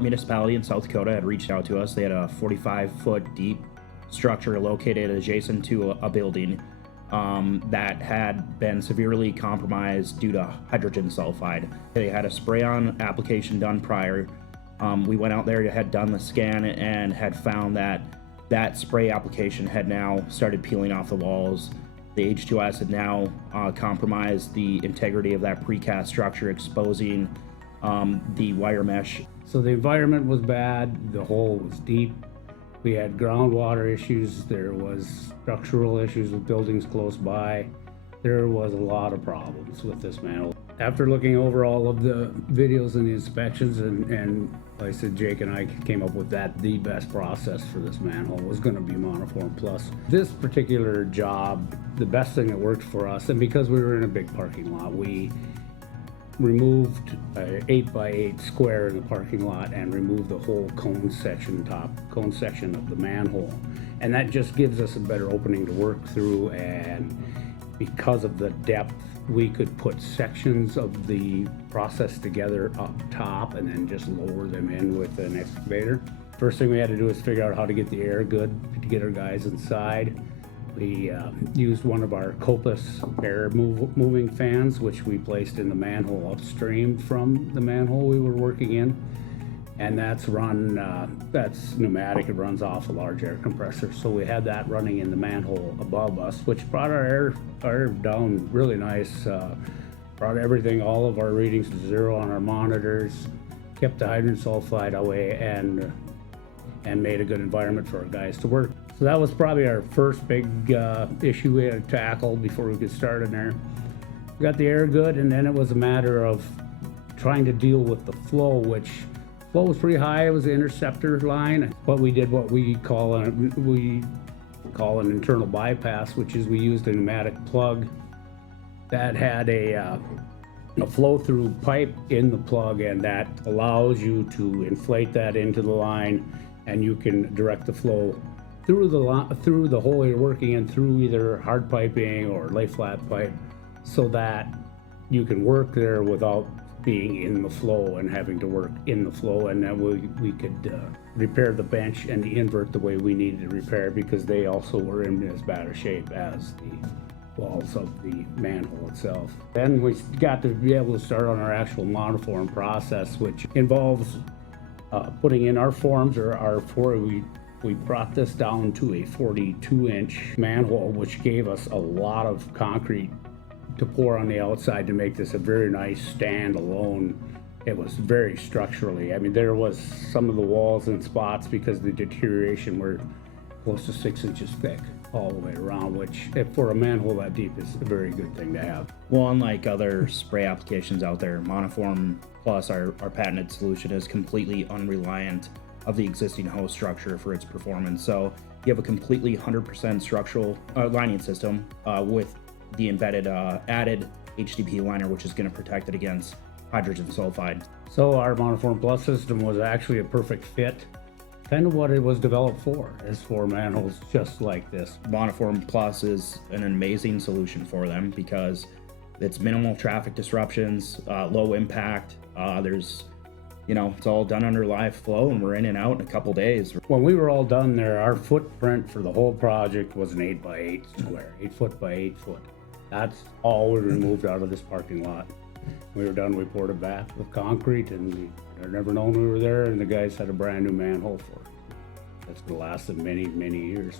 municipality in South Dakota had reached out to us. They had a 45-foot deep structure located adjacent to a building that had been severely compromised due to hydrogen sulfide. They had a spray-on application done prior. We went out there, had done the scan, and had found that that spray application had now started peeling off the walls. The H2S had now compromised the integrity of that precast structure, exposing the wire mesh. So the environment was bad, the hole was deep, we had groundwater issues, there was structural issues with buildings close by. There was a lot of problems with this manhole. After looking over all of the videos and the inspections, and like I said, Jake and I came up with that the best process for this manhole was going to be Monoform PLUS. This particular job, the best thing that worked for us, and because we were in a big parking lot, we removed an 8x8 square in the parking lot and removed the whole top cone section of the manhole. And that just gives us a better opening to work through, and because of the depth, we could put sections of the process together up top and then just lower them in with an excavator. First thing we had to do is figure out how to get the air good to get our guys inside. We used one of our Copus air moving fans, which we placed in the manhole upstream from the manhole we were working in. And that's pneumatic, it runs off a large air compressor. So we had that running in the manhole above us, which brought our air down really nice. Brought everything, all of our readings to zero on our monitors, kept the hydrogen sulfide away, and made a good environment for our guys to work. So that was probably our first big issue we had to tackle before we could start in there. We got the air good, and then it was a matter of trying to deal with the flow, which flow was pretty high. It was the interceptor line. But we did what we call an internal bypass, which is we used a pneumatic plug that had a flow-through pipe in the plug, and that allows you to inflate that into the line, and you can direct the flow through the hole you're working in, through either hard piping or lay flat pipe, so that you can work there without being in the flow and having to work in the flow. And then we could repair the bench and the invert the way we needed to repair, because they also were in as bad a shape as the walls of the manhole itself. Then we got to be able to start on our actual monoform process, which involves putting in our forms, or we brought this down to a 42-inch manhole, which gave us a lot of concrete to pour on the outside to make this a very nice standalone. It was very structurally, I mean, there was some of the walls in spots because the deterioration were close to 6 inches thick all the way around, which for a manhole that deep is a very good thing to have. Well, unlike other spray applications out there, Monoform PLUS, our patented solution, is completely unreliant of the existing hose structure for its performance. So you have a completely 100% structural lining system with the embedded added HDP liner, which is going to protect it against hydrogen sulfide. So our Monoform PLUS system was actually a perfect fit, kind of what it was developed for, is for manholes just like this. Monoform PLUS is an amazing solution for them because it's minimal traffic disruptions, low impact. It's all done under live flow, and we're in and out in a couple days. When we were all done there, our footprint for the whole project was an 8x8 square, 8 foot by 8 foot. That's all we removed out of this parking lot. We were done, we poured it back with concrete, and I'd never known we were there, and the guys had a brand new manhole for it. That's going to last them many, many years.